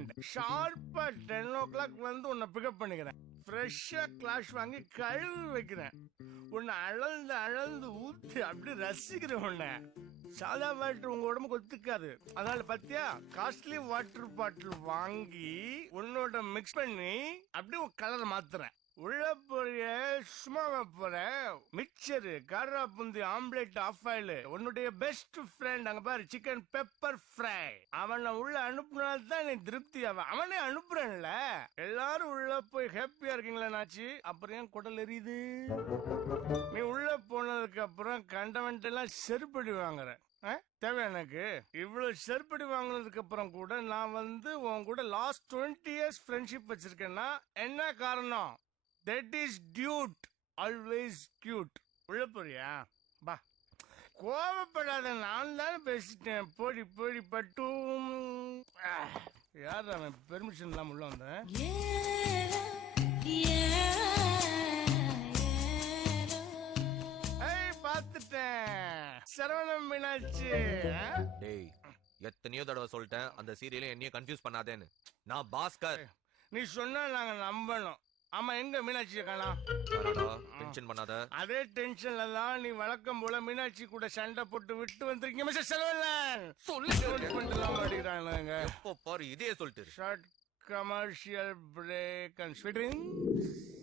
Friend. ஷார்ப்பா 10 o'clock வந்து உன்னை பிக்கப் பண்ணிக்கிறேன். ஃப்ரெஷ்ஷா கிளாஷ் வாங்கி கழுவி வைக்கிறேன். உன்னை அளந்து அளந்து ஊத்தி அப்படி ரசிக்கிறேன். உன்னை சாதா வாட்டர் உங்க உடம்புக்கு ஒத்துக்காது. அதனால பத்தியா காஸ்ட்லி வாட்டர் பாட்டில் வாங்கி உன்னோட மிக்ஸ் பண்ணி அப்படியே கலர் மாத்துறேன். உள்ள போறிய சும்மா போற மிக்சரு காரா புந்தி ஆம்லெட் ஆஃப் ஆயில் உன்னுடைய பெஸ்ட் ஃப்ரெண்ட் அங்க பாரு சிக்கன் பெப்பர் ஃப்ரை அவனை உள்ள அனுப்புனால்தான் நீ திருப்தி அவனே அனுப்புறேன்ல. எல்லாரும் உள்ள போய் ஹாப்பியா இருக்கீங்களா நாச்சு? அப்புறம் ஏன் குடல் எரியுது? நீ உள்ள போனதுக்கு அப்புறம் கண்டவன்ட்டு எல்லாம் செருப்படி வாங்குற தேவை எனக்கு. இவ்வளவு செருப்படி வாங்கினதுக்கு அப்புறம் கூட நான் வந்து உன் கூட லாஸ்ட் 20 years ஃப்ரெண்ட்ஷிப் வச்சிருக்கேன்னா என்ன காரணம்? That is dude, always cute. உள்ள போறியா? பா கோவப்படாத, நான் தானே பேசிட்டேன். போடி போடி பட்டும். யார் அவன் பெர்மிஷன் இல்லாம உள்ள வந்தேன்? பாத்துட்டேன் சரவணம் மீனாட்சி. டேய் எத்தனையோ தடவை சொல்லிட்டேன் அந்த சீரியல என்னைய கன்ஃபியூஸ் பண்ணாதேன்னு. நான் பாஸ்கர். நீ சொன்னா நாங்க நம்பணும். ஆமா எங்க மீனாட்சியை காணோம்? டென்ஷன் பண்ணாத. அதே டென்ஷன்ல தான் நீ வழக்கம் போல மீனாட்சி கூட சண்டை போட்டு விட்டு வந்திருக்கீங்க மிஸ்டர் செல்வன். எப்போ பாரு இதே சொல்லிட்டு. Short commercial break and sweating.